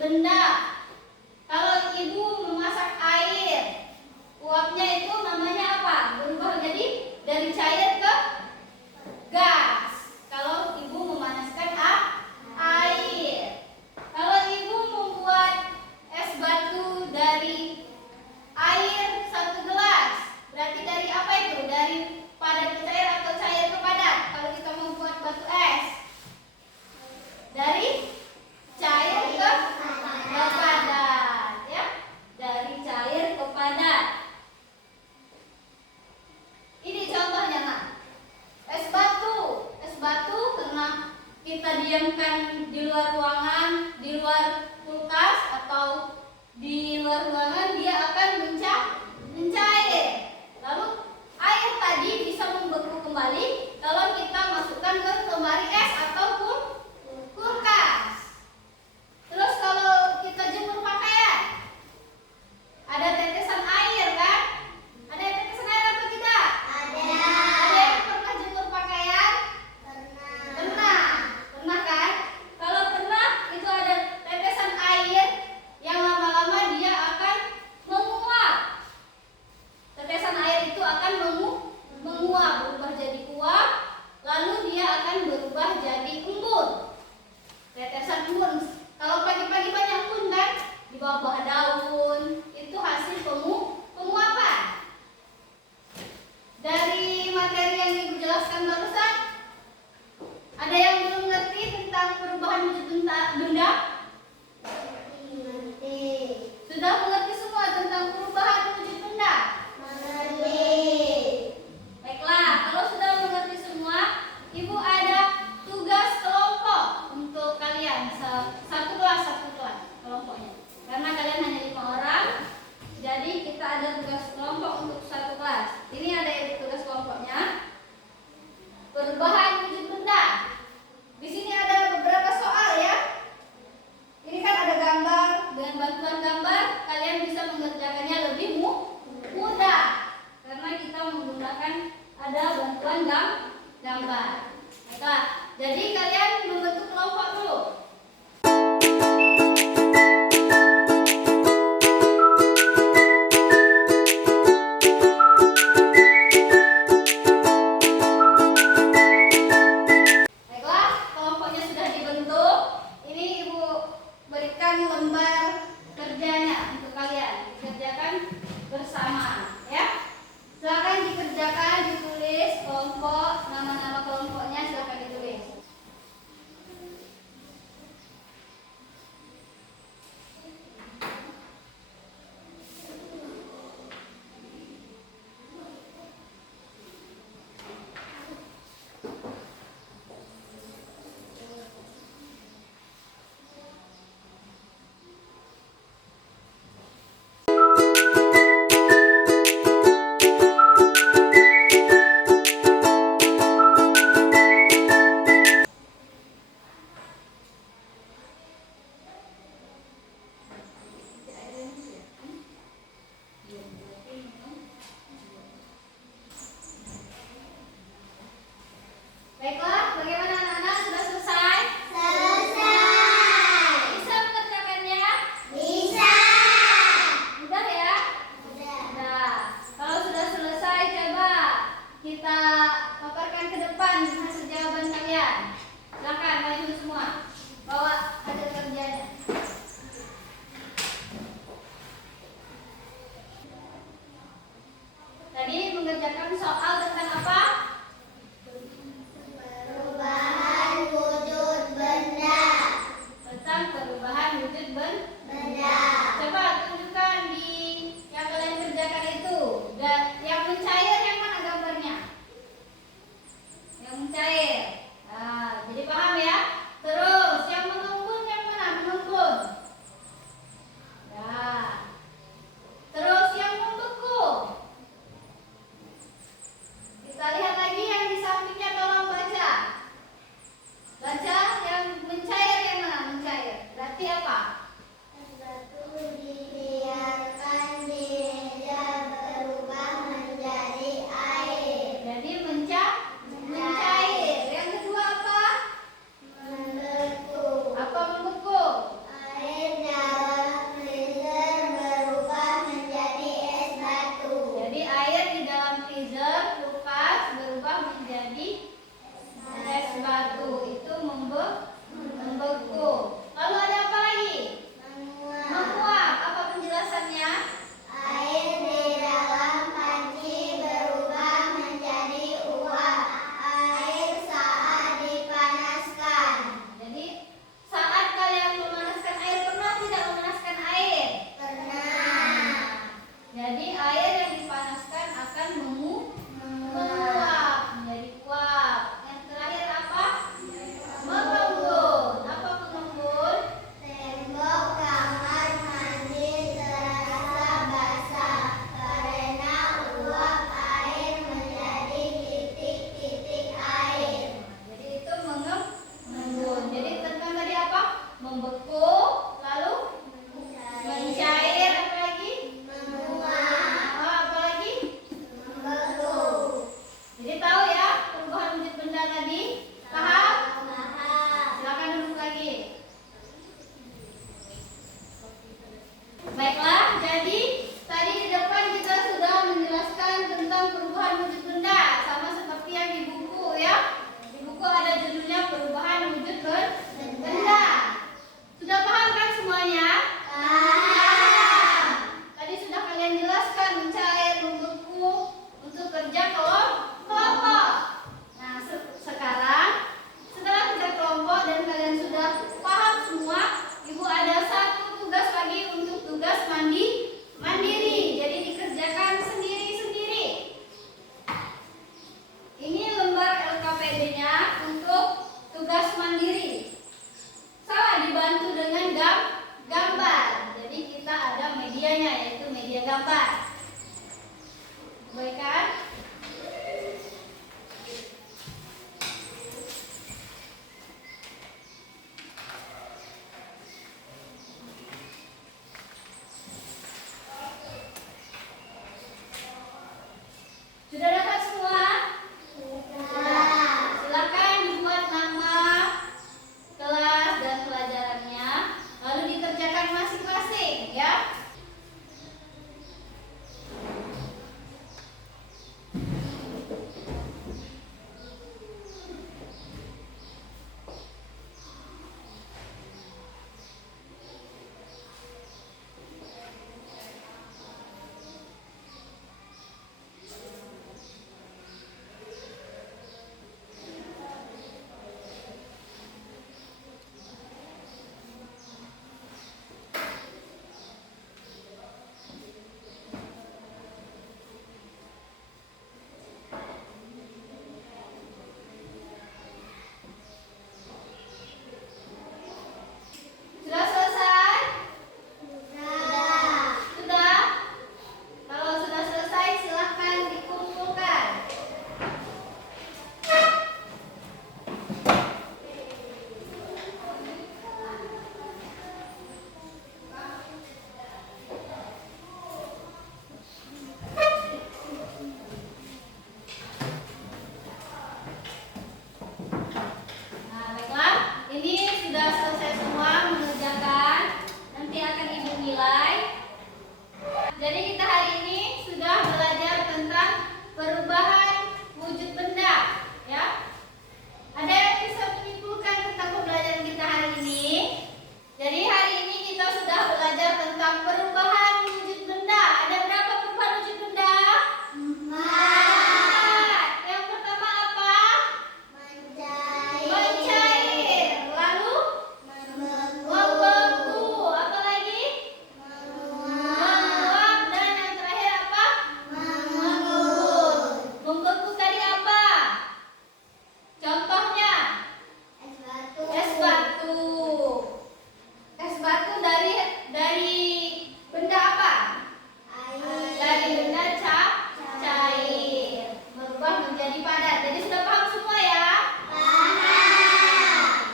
benda. Kalau ibu memasak air, uapnya itu namanya apa? Berubah jadi dari cair ke gas. Kalau ibu memanaskan air. Kalau ibu membuat es batu dari air 1 gelas, berarti dari apa itu? Dari padat ke cair atau cair ke padat? Kalau kita membuat batu es, dari cair ke padat, ya. Dari cair ke padat. Ini contohnya, Nak. Es batu karena kita diamkan di luar ruangan, di luar kulkas atau di luar ruangan, dia akan mencair. Lalu air tadi bisa membeku kembali kalau kita masukkan ke lemari es ataupun kulkas. Terus kalau kita jemur pakaian, ada tetesan air kan? Ada tetesan air atau tidak? Ada yang pernah jemur pakaian? Pernah kan? Kalau pernah, itu ada tetesan air yang lama-lama dia akan menguap. Tetesan air itu akan menguap, berubah jadi uap, lalu dia akan berubah jadi embun. Tetesan embun. Kalau pagi-pagi banyak embun kan? Di bawah daun, itu hasil penguapan. Dari materi yang Ibu jelaskan barusan, ada yang belum ngerti tentang perubahan wujud benda? Sudah mengerti semua tentang perubahan wujud benda? Baiklah, kalau sudah mengerti semua, Ibu ada tugas kelompok untuk kalian. Satu kelas kelompoknya. Karena kalian hanya 5 orang, jadi kita ada tugas kelompok untuk 1 kelas. Ini ada tugas kelompoknya. Perubahan wujud benda. Di sini ada beberapa soal ya. Ini kan ada gambar. Dengan bantuan gambar, kalian bisa mengerjakannya lebih mudah. Karena kita menggunakan ada bantuan gambar. Baiklah, jadi kalian membentuk kelompok dulu. Lembar kerjanya untuk kalian dikerjakan bersama ya. Silakan dikerjakan, ditulis kelompok, nama-nama kelompoknya silakan ditulis. gambar. Baik kan? Sudah dapat semua? Silakan dibuat nama kelas dan pelajarannya, lalu dikerjakan masing-masing ya. Sudah selesai? Sudah? Kalau sudah selesai silahkan dikumpulkan. Nah, baiklah. Ini sudah selesai semua mengerjakan. Nanti akan Ibu nilai. Jadi kita hari ini sudah belajar tentang perubahan wujud benda, ya. Ada yang bisa menyimpulkan tentang pembelajaran kita hari ini? Jadi hari ini kita sudah belajar tentang perubahan wujud benda. Ada berapa perubahan wujud benda? 4. Yang pertama apa? Mencair. Lalu membeku. Apa lagi? Menguap. Dan yang terakhir apa? Mengembun. Membeku tadi apa? Contohnya es batu. Es batu dari benda apa? Dari benda cair, berubah menjadi padat. Jadi sudah paham semua ya?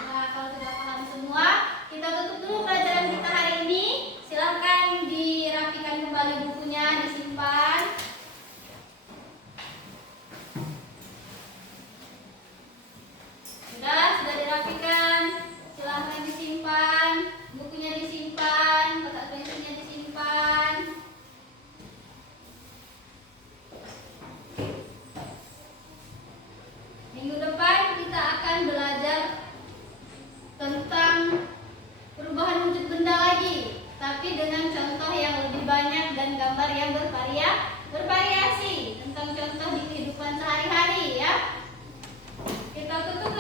Nah, kalau sudah paham semua, kita tutup dulu pelajaran kita hari ini. Silahkan dirapikan kembali bukunya, disimpan. Sudah dirapikan. Silahkan disimpan, bukunya disimpan, kotak pensilnya disimpan. Minggu depan kita akan belajar tentang perubahan wujud benda lagi, tapi dengan contoh yang lebih banyak dan gambar yang bervariasi tentang contoh di kehidupan sehari-hari ya. Kita tutup